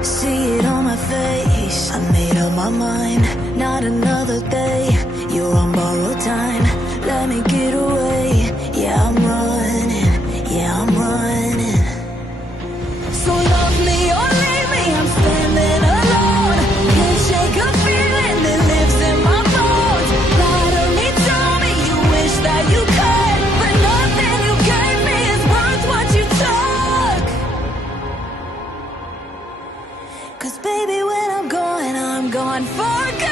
See it on my face, I made up my mind. Not another day, you're on borrowed time. Let me get away, yeah I'm running, yeah I'm running. So love me or leave me, I'm standing alone. Can't shake a feeling that lives in my bones. Lie to me, tell me you wish that you could, but nothing you gave me is worth what you took. 'Cause baby when I'm gone for good.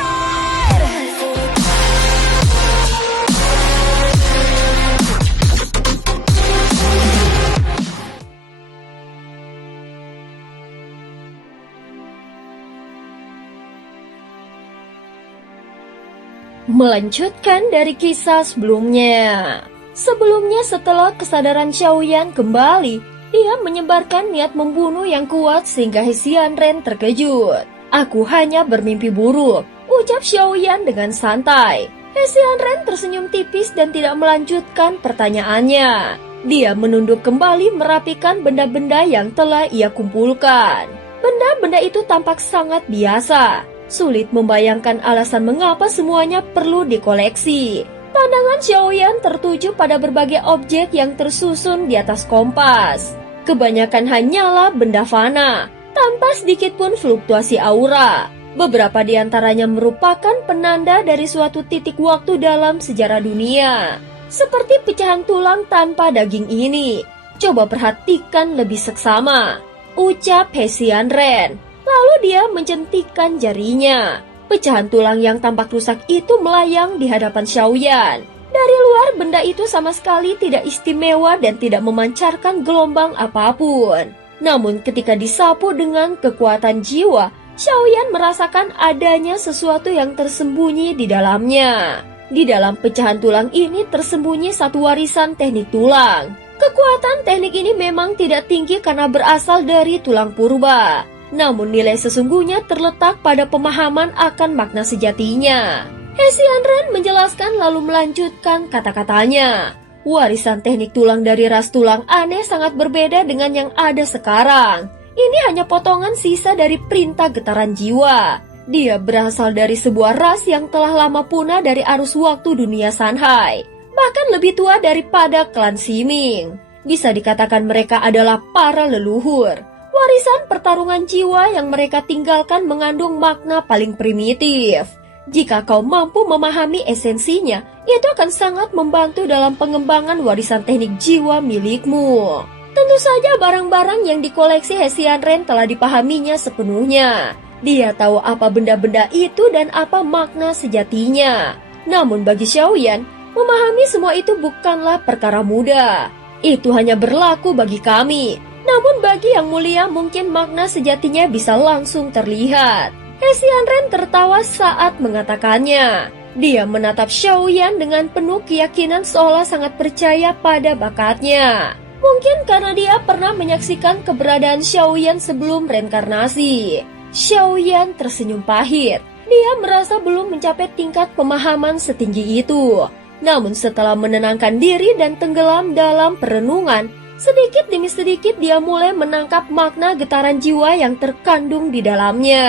Melanjutkan dari kisah sebelumnya. Sebelumnya setelah kesadaran Xiaoyan kembali, dia menyebarkan niat membunuh yang kuat sehingga Hesianren terkejut. Aku hanya bermimpi buruk, ucap Xiaoyan dengan santai. Hesianren tersenyum tipis dan tidak melanjutkan pertanyaannya. Dia menunduk kembali merapikan benda-benda yang telah ia kumpulkan. Benda-benda itu tampak sangat biasa. Sulit membayangkan alasan mengapa semuanya perlu dikoleksi. Pandangan Xiaoyan tertuju pada berbagai objek yang tersusun di atas kompas. Kebanyakan hanyalah benda fana, tanpa sedikit pun fluktuasi aura. Beberapa di antaranya merupakan penanda dari suatu titik waktu dalam sejarah dunia. Seperti pecahan tulang tanpa daging ini. Coba perhatikan lebih seksama, ucap Hesianren. Lalu dia mencentikkan jarinya. Pecahan tulang yang tampak rusak itu melayang di hadapan Xiaoyan. Dari luar benda itu sama sekali tidak istimewa dan tidak memancarkan gelombang apapun. Namun ketika disapu dengan kekuatan jiwa, Xiaoyan merasakan adanya sesuatu yang tersembunyi di dalamnya. Di dalam pecahan tulang ini tersembunyi satu warisan teknik tulang. Kekuatan teknik ini memang tidak tinggi karena berasal dari tulang purba. Namun nilai sesungguhnya terletak pada pemahaman akan makna sejatinya. Hesianren menjelaskan lalu melanjutkan kata-katanya. Warisan teknik tulang dari ras tulang aneh sangat berbeda dengan yang ada sekarang. Ini hanya potongan sisa dari perintah getaran jiwa. Dia berasal dari sebuah ras yang telah lama punah dari arus waktu dunia Sanhai. Bahkan lebih tua daripada klan Siming. Bisa dikatakan mereka adalah para leluhur. Warisan pertarungan jiwa yang mereka tinggalkan mengandung makna paling primitif. Jika kau mampu memahami esensinya, itu akan sangat membantu dalam pengembangan warisan teknik jiwa milikmu. Tentu saja barang-barang yang dikoleksi Hesianren telah dipahaminya sepenuhnya. Dia tahu apa benda-benda itu dan apa makna sejatinya. Namun bagi Xiaoyan, memahami semua itu bukanlah perkara mudah. Itu hanya berlaku bagi kami. Namun bagi yang mulia mungkin makna sejatinya bisa langsung terlihat. Hesianren tertawa saat mengatakannya. Dia menatap Xiaoyan dengan penuh keyakinan seolah sangat percaya pada bakatnya. Mungkin karena dia pernah menyaksikan keberadaan Xiaoyan sebelum reinkarnasi. Xiaoyan tersenyum pahit. Dia merasa belum mencapai tingkat pemahaman setinggi itu. Namun setelah menenangkan diri dan tenggelam dalam perenungan, sedikit demi sedikit dia mulai menangkap makna getaran jiwa yang terkandung di dalamnya.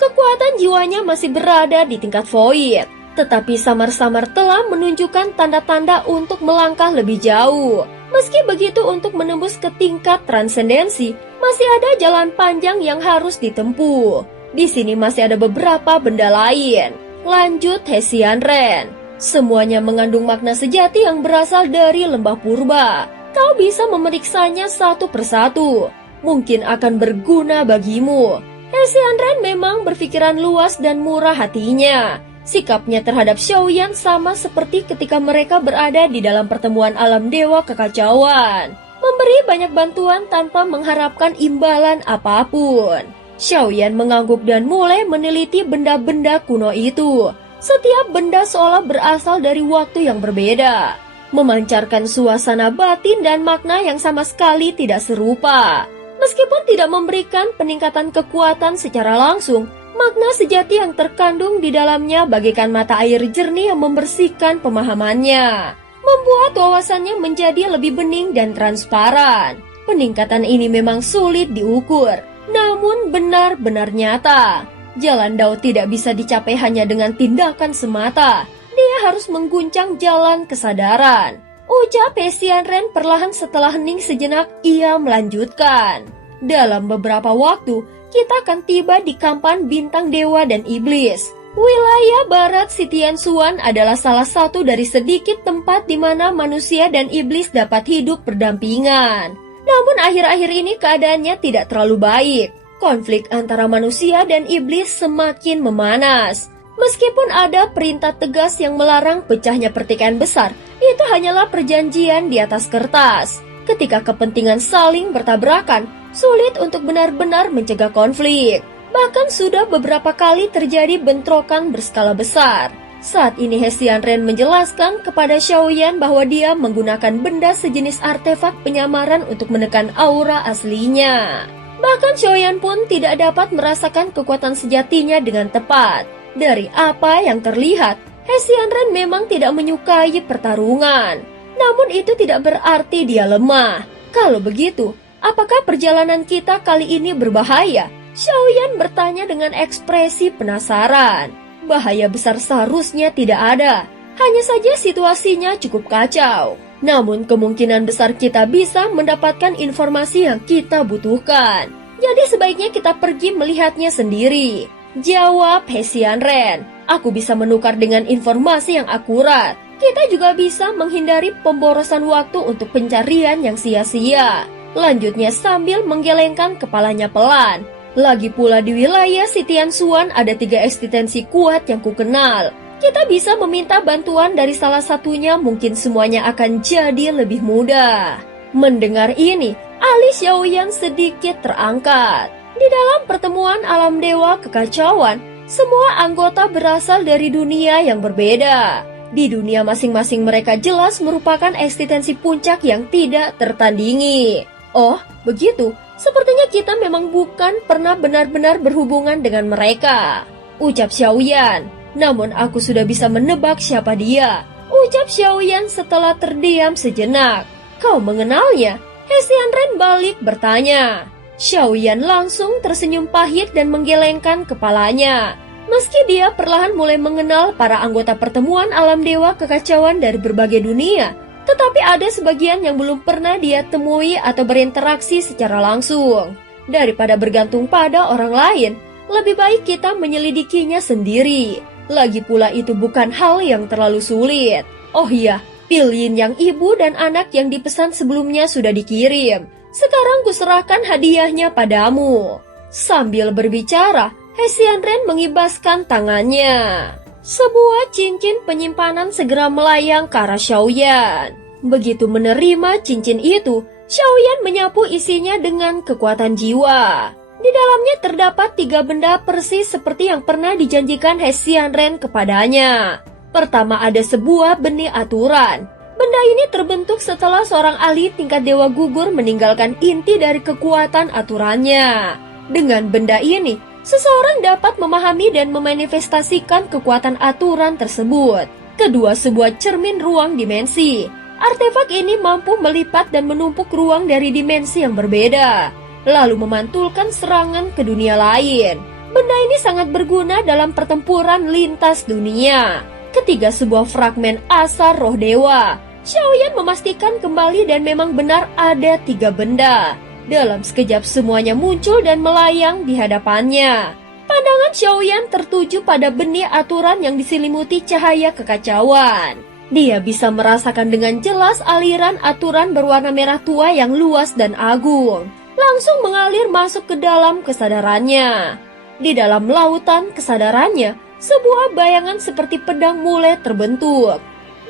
Kekuatan jiwanya masih berada di tingkat void, tetapi samar-samar telah menunjukkan tanda-tanda untuk melangkah lebih jauh. Meski begitu untuk menembus ke tingkat transendensi, masih ada jalan panjang yang harus ditempuh. Di sini masih ada beberapa benda lain. Lanjut Hesianren. Semuanya mengandung makna sejati yang berasal dari lembah purba. Kau bisa memeriksanya satu persatu. Mungkin akan berguna bagimu. Hesianren memang berpikiran luas dan murah hatinya. Sikapnya terhadap Xiaoyan sama seperti ketika mereka berada di dalam pertemuan alam dewa kekacauan. Memberi banyak bantuan tanpa mengharapkan imbalan apapun. Xiaoyan mengangguk dan mulai meneliti benda-benda kuno itu. Setiap benda seolah berasal dari waktu yang berbeda, memancarkan suasana batin dan makna yang sama sekali tidak serupa. Meskipun tidak memberikan peningkatan kekuatan secara langsung, makna sejati yang terkandung di dalamnya bagaikan mata air jernih yang membersihkan pemahamannya, membuat wawasannya menjadi lebih bening dan transparan. Peningkatan ini memang sulit diukur, namun benar-benar nyata. Jalan Dao tidak bisa dicapai hanya dengan tindakan semata. Dia harus mengguncang jalan kesadaran. Ucap Hesian Ren perlahan setelah hening sejenak, ia melanjutkan. Dalam beberapa waktu, kita akan tiba di Kampan Bintang Dewa dan Iblis. Wilayah barat Sitian Suan adalah salah satu dari sedikit tempat di mana manusia dan iblis dapat hidup berdampingan. Namun akhir-akhir ini keadaannya tidak terlalu baik. Konflik antara manusia dan iblis semakin memanas. Meskipun ada perintah tegas yang melarang pecahnya pertikaian besar, itu hanyalah perjanjian di atas kertas. Ketika kepentingan saling bertabrakan, sulit untuk benar-benar mencegah konflik. Bahkan sudah beberapa kali terjadi bentrokan berskala besar. Saat ini Hesian Ren menjelaskan kepada Xiaoyan bahwa dia menggunakan benda sejenis artefak penyamaran untuk menekan aura aslinya. Bahkan Xiaoyan pun tidak dapat merasakan kekuatan sejatinya dengan tepat. Dari apa yang terlihat, Hesian Ren memang tidak menyukai pertarungan. Namun itu tidak berarti dia lemah. Kalau begitu, apakah perjalanan kita kali ini berbahaya? Xiaoyan bertanya dengan ekspresi penasaran. Bahaya besar seharusnya tidak ada. Hanya saja situasinya cukup kacau. Namun kemungkinan besar kita bisa mendapatkan informasi yang kita butuhkan. Jadi sebaiknya kita pergi melihatnya sendiri. Jawab Hesian Ren. Aku bisa menukar dengan informasi yang akurat. Kita juga bisa menghindari pemborosan waktu untuk pencarian yang sia-sia. Lanjutnya sambil menggelengkan kepalanya pelan. Lagi pula di wilayah Sitian Suan ada 3 eksistensi kuat yang kukenal. Kita bisa meminta bantuan dari salah satunya, mungkin semuanya akan jadi lebih mudah. Mendengar ini, alis Xiaoyan sedikit terangkat. Di dalam pertemuan alam dewa kekacauan, semua anggota berasal dari dunia yang berbeda. Di dunia masing-masing mereka jelas merupakan eksistensi puncak yang tidak tertandingi. Oh, begitu. Sepertinya kita memang bukan pernah benar-benar berhubungan dengan mereka. Ucap Xiaoyan. Namun aku sudah bisa menebak siapa dia. Ucap Xiaoyan setelah terdiam sejenak. Kau mengenalnya? Hesian Ren balik bertanya. Xiaoyan langsung tersenyum pahit dan menggelengkan kepalanya. Meski dia perlahan mulai mengenal para anggota pertemuan alam dewa kekacauan dari berbagai dunia, tetapi ada sebagian yang belum pernah dia temui atau berinteraksi secara langsung. Daripada bergantung pada orang lain, lebih baik kita menyelidikinya sendiri. Lagi pula itu bukan hal yang terlalu sulit. Oh iya, pil yin yang ibu dan anak yang dipesan sebelumnya sudah dikirim. Sekarang kuserahkan hadiahnya padamu. Sambil berbicara, Hesian Ren mengibaskan tangannya. Sebuah cincin penyimpanan segera melayang ke arah Xiaoyan. Begitu menerima cincin itu, Xiaoyan menyapu isinya dengan kekuatan jiwa. Di dalamnya terdapat 3 benda persis seperti yang pernah dijanjikan Hesian Ren kepadanya. Pertama ada sebuah benih aturan. Benda ini terbentuk setelah seorang ahli tingkat dewa gugur meninggalkan inti dari kekuatan aturannya. Dengan benda ini, seseorang dapat memahami dan memanifestasikan kekuatan aturan tersebut. Kedua, sebuah cermin ruang dimensi. Artefak ini mampu melipat dan menumpuk ruang dari dimensi yang berbeda, lalu memantulkan serangan ke dunia lain. Benda ini sangat berguna dalam pertempuran lintas dunia. Ketiga, sebuah fragmen asar roh dewa. Xiaoyan memastikan kembali dan memang benar ada 3 benda. Dalam sekejap semuanya muncul dan melayang di hadapannya. Pandangan Xiaoyan tertuju pada benih aturan yang diselimuti cahaya kekacauan. Dia bisa merasakan dengan jelas aliran aturan berwarna merah tua yang luas dan agung. Langsung mengalir masuk ke dalam kesadarannya. Di dalam lautan kesadarannya, sebuah bayangan seperti pedang mulai terbentuk.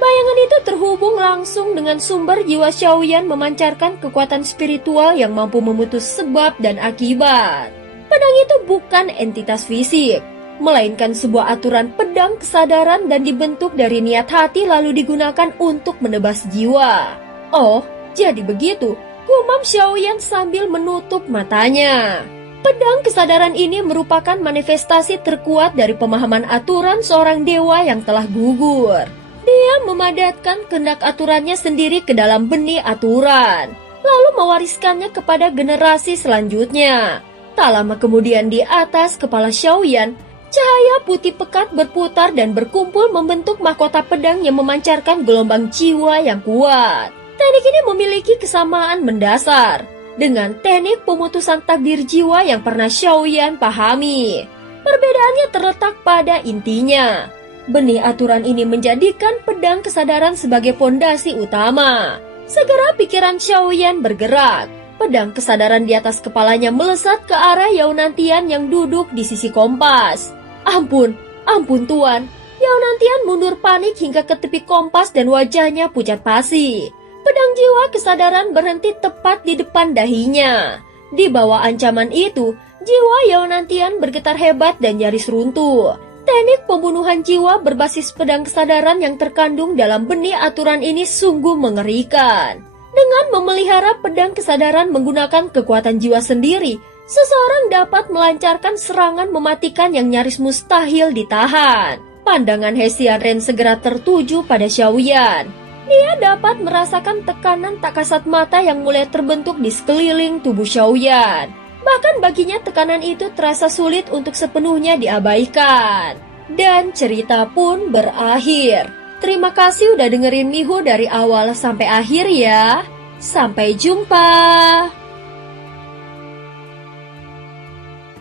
Bayangan itu terhubung langsung dengan sumber jiwa Xiaoyan memancarkan kekuatan spiritual yang mampu memutus sebab dan akibat. Pedang itu bukan entitas fisik, melainkan sebuah aturan pedang kesadaran dan dibentuk dari niat hati lalu digunakan untuk menebas jiwa. Oh, jadi begitu, gumam Xiaoyan sambil menutup matanya. Pedang kesadaran ini merupakan manifestasi terkuat dari pemahaman aturan seorang dewa yang telah gugur. Dia memadatkan kehendak aturannya sendiri ke dalam benih aturan, lalu mewariskannya kepada generasi selanjutnya. Tak lama kemudian di atas kepala Xiaoyan, cahaya putih pekat berputar dan berkumpul membentuk mahkota pedang yang memancarkan gelombang jiwa yang kuat. Teknik ini memiliki kesamaan mendasar dengan teknik pemutusan takdir jiwa yang pernah Xiaoyan pahami. Perbedaannya terletak pada intinya. Benih aturan ini menjadikan pedang kesadaran sebagai fondasi utama. Segera pikiran Xiaoyan bergerak. Pedang kesadaran di atas kepalanya melesat ke arah Yaunantian yang duduk di sisi kompas. Ampun tuan. Yaunantian mundur panik hingga ke tepi kompas dan wajahnya pucat pasi. Pedang jiwa kesadaran berhenti tepat di depan dahinya. Di bawah ancaman itu, jiwa Yaunantian bergetar hebat dan nyaris runtuh. Teknik pembunuhan jiwa berbasis pedang kesadaran yang terkandung dalam benih aturan ini sungguh mengerikan. Dengan memelihara pedang kesadaran menggunakan kekuatan jiwa sendiri, seseorang dapat melancarkan serangan mematikan yang nyaris mustahil ditahan. Pandangan Hesian Ren segera tertuju pada Xiaoyan. Dia dapat merasakan tekanan tak kasat mata yang mulai terbentuk di sekeliling tubuh Xiaoyan. Bahkan baginya tekanan itu terasa sulit untuk sepenuhnya diabaikan. Dan cerita pun berakhir. Terima kasih udah dengerin Miho dari awal sampai akhir ya. Sampai jumpa.